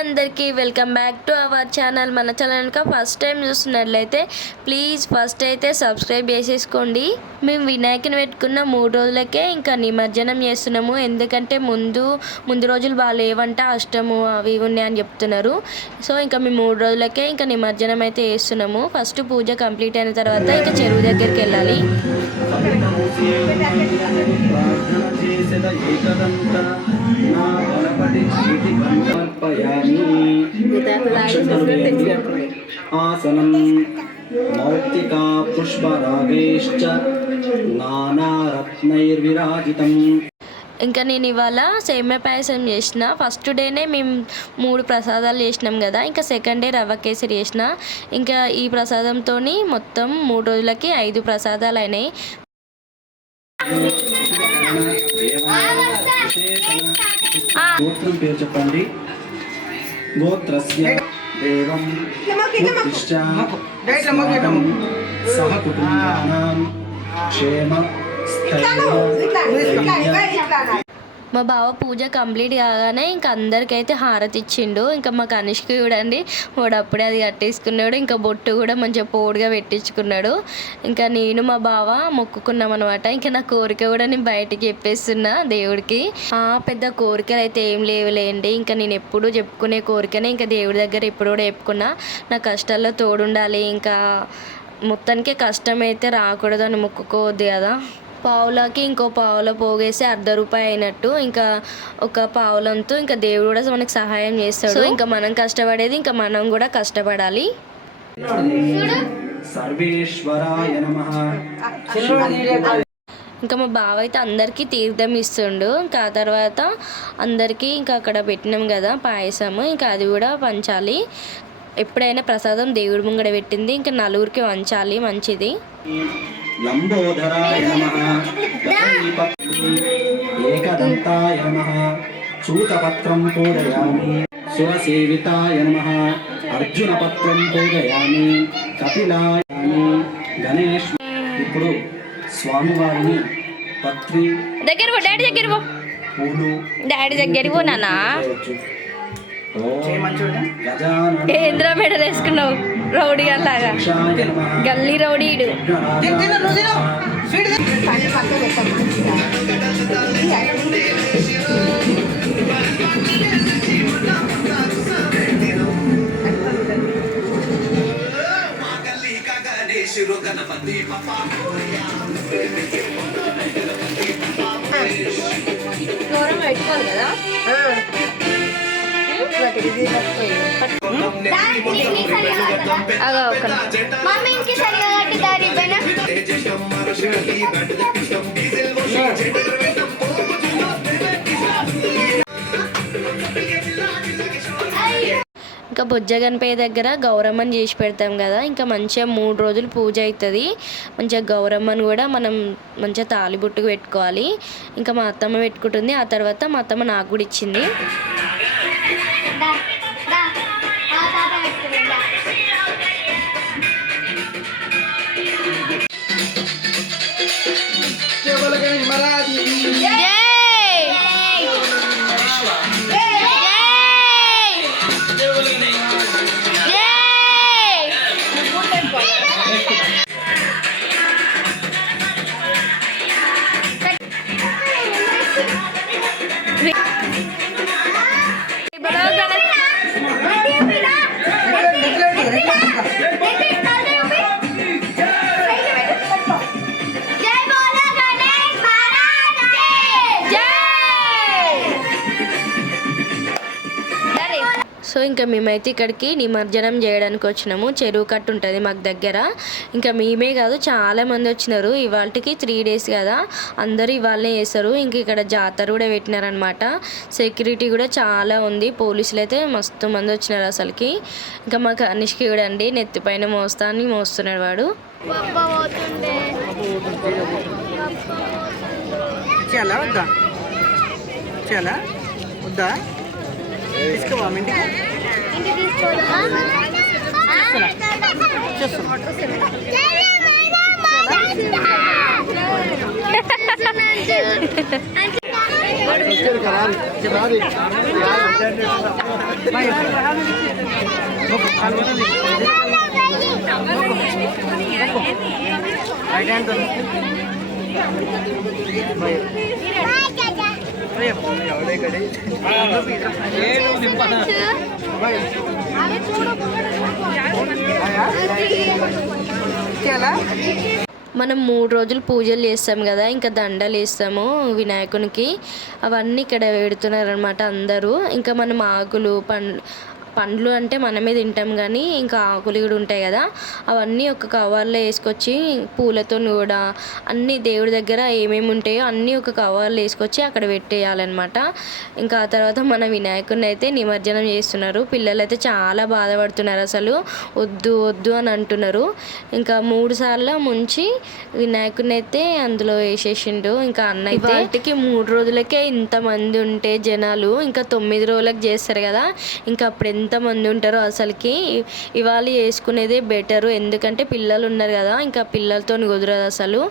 అందరికీ welcome back to our channel. మన channel first time చూస్తున్నట్లయితే ప్లీజ్ ఫస్ట్ అయితే సబ్స్క్రైబ్ చేసేసుకోండి. మేము వినాయకుని పెట్టుకున్న 3 రోజులకే ఇంకా నిమజ్జనం చేస్తున్నాము. ఎందుకంటే ముందు రోజులు బాగా లేవంట, అష్టము అవి ఉన్నాయని చెప్తున్నారు. సో ఇంకా మేము 3 రోజులకే ఇంకా నిమజ్జనం అయితే చేస్తున్నాము. ఫస్ట్ పూజ కంప్లీట్ అయిన తర్వాత ఇంకా చెరువు దగ్గరికి వెళ్ళాలి. ఆసనం మౌక్తికా పుష్పరాగైశ్చ నానారత్నైర్విరాజితం. ఇంకా నేను ఇవాళ సేమ్యా పాయసం చేసిన. ఫస్ట్ డేనే మేము 3 ప్రసాదాలు చేసినాం కదా, ఇంకా సెకండ్ డే రవ్వ కేసరి చేసిన. ఇంకా ఈ ప్రసాదంతో మొత్తం 3 రోజులకి 5 ప్రసాదాలు అయినాయి. గోత్రం పేరు చెప్పండి. గోత్రస్య దేవం సహ కుటుంబానాం క్షేమ మా బావ పూజ కంప్లీట్ కాగానే ఇంకా అందరికైతే హారతి ఇచ్చిండు. ఇంకా మా కనిష్కి చూడండి, వాడు అప్పుడే అది కట్టేసుకున్నాడు. ఇంకా బొట్టు కూడా మంచిగా పోడుగా పెట్టించుకున్నాడు. ఇంకా నేను మా బావ మొక్కుకున్నాం అనమాట. ఇంకా నా కోరిక కూడా నేను బయటికి చెప్పేస్తున్నా దేవుడికి. పెద్ద కోరికలు అయితే ఏం లేవులేండి. ఇంకా నేను ఎప్పుడు చెప్పుకునే కోరికనే ఇంకా దేవుడి దగ్గర ఎప్పుడు కూడా చెప్పుకున్నా. నా కష్టాల్లో తోడుండాలి, ఇంకా మొత్తానికి కష్టం అయితే రాకూడదు అని మొక్కుకోవద్దు కదా. పావులకి ఇంకో పావుల పోగేసి ₹1 అయినట్టు ఇంకా ఒక పావులంతో ఇంకా దేవుడు కూడా మనకు సహాయం చేస్తాడు. సో ఇంకా మనం కష్టపడేది ఇంకా మనం కూడా కష్టపడాలి. ఇంకా మా బావ అయితే అందరికీ తీర్థం ఇస్తుండు. ఇంకా ఆ తర్వాత అందరికీ ఇంకా అక్కడ పెట్టినాం కదా పాయసము, ఇంకా అది కూడా పంచాలి. ఎప్పుడైనా ప్రసాదం దేవుడి ముంగడ పెట్టింది ఇంకా నలుగురికి వంచాలి, మంచిది. లంబోదరాయ నమః ఏకదంతాయ నమః చూతపత్రం పూజయామి సురసేవితాయ నమః అర్జునపత్రం పూజయామి కపిలాయామి గణేష్. ఇప్పుడు స్వామివారిని పత్రి డాడీ దగ్గర పోనా ఏంద్ర మెడలు వేసుకున్నావు రౌడీ అలాగా, గల్లీ రౌడీడు. దూరం పెట్టుకోవాలి కదా. ఇంకా బొజ్జ గణపయ్య దగ్గర గౌరమ్మని చేసి పెడతాం కదా, ఇంకా మంచిగా 3 రోజులు పూజ అవుతుంది. మంచిగా గౌరమ్మని కూడా మనం మంచిగా తాలిబుట్టుకు పెట్టుకోవాలి. ఇంకా మా అత్తమ్మ పెట్టుకుంటుంది. ఆ తర్వాత మా అత్తమ్మ నాకు కూడా ఇచ్చింది. సో ఇంకా మేమైతే ఇక్కడికి నిమజ్జనం చేయడానికి వచ్చినాము. చెరువు కట్టు ఉంటుంది మాకు దగ్గర. ఇంకా మేమే కాదు చాలామంది వచ్చినారు. ఇవాళకి 3 days కదా, అందరూ ఇవాళనే చేస్తారు. ఇంక ఇక్కడ జాతర కూడా పెట్టినారనమాట. సెక్యూరిటీ కూడా చాలా ఉంది, పోలీసులు అయితే మస్తు మంది వచ్చినారు అసలుకి. ఇంకా మా కనిష్కి కూడా అండి నెత్తిపైన మోస్తున్నాడు వాడు. మనం 3 రోజులు పూజలు చేస్తాం కదా, ఇంకా దండలు వేస్తాము వినాయకునికి. అవన్నీ ఇక్కడ పెడుతున్నారనమాట అందరూ. ఇంకా మనం ఆకులు పండ్లు అంటే మనమే తింటాం, కానీ ఇంకా ఆకులు కూడా ఉంటాయి కదా, అవన్నీ ఒక కవర్లో వేసుకొచ్చి పూలతో కూడా అన్నీ దేవుడి దగ్గర ఏమేమి ఉంటాయో అన్నీ ఒక కవర్లో వేసుకొచ్చి అక్కడ పెట్టేయాలన్నమాట. ఇంకా ఆ తర్వాత మన వినాయకుడిని అయితే నిమజ్జనం చేస్తున్నారు. పిల్లలు అయితే చాలా బాధపడుతున్నారు, అసలు వద్దు వద్దు అని అంటున్నారు. ఇంకా 3 సార్లు ముంచి వినాయకుడిని అయితే అందులో వేసేసిండు. ఇంకా అన్న అయితే వాటికి 3 రోజులకే ఇంతమంది ఉంటే జనాలు, ఇంకా 9 రోజులకు చేస్తారు కదా, ఇంకా అప్పుడు ఎంతమంది ఉంటారో అసలుకి. ఇవాళ వేసుకునేదే బెటరు, ఎందుకంటే పిల్లలు ఉన్నారు కదా, ఇంకా పిల్లలతో కుదరదు అసలు.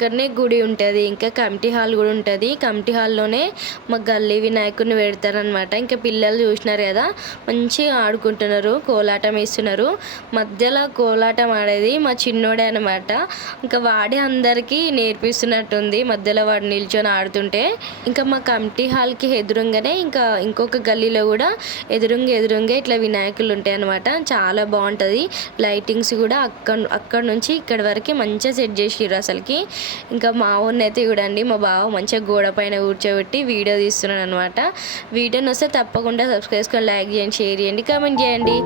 ఇక్కడనే గుడి ఉంటుంది, ఇంకా కమిటీ హాల్ కూడా ఉంటుంది. కమిటీ హాల్లోనే మా గల్లీ వినాయకుడిని పెడతారనమాట. ఇంకా పిల్లలు చూసినారు కదా, మంచిగా ఆడుకుంటున్నారు, కోలాటం వేస్తున్నారు. మధ్యలో కోలాటం ఆడేది మా చిన్నోడే అనమాట. ఇంకా వాడే అందరికీ నేర్పిస్తున్నట్టుంది, మధ్యలో వాడు నిల్చొని ఆడుతుంటే. ఇంకా మా కమిటీ హాల్కి ఎదురుగానే ఇంకా ఇంకొక గల్లీలో కూడా ఎదురుంగే ఇట్లా వినాయకులు ఉంటాయి అనమాట. చాలా బాగుంటుంది. లైటింగ్స్ కూడా అక్కడ నుంచి ఇక్కడ వరకు మంచిగా సెట్ చేసిర్రు అసలుకి. ఇంకా మా ఊరిని అయితే చూడండి, మా బావ మంచిగా గోడ పైన కూర్చోబెట్టి వీడియో తీస్తున్నాడు అనమాట. వీడియోని వస్తే తప్పకుండా సబ్స్క్రైబ్ చేసుకొని లైక్ చేయండి, షేర్ చేయండి, కామెంట్ చేయండి.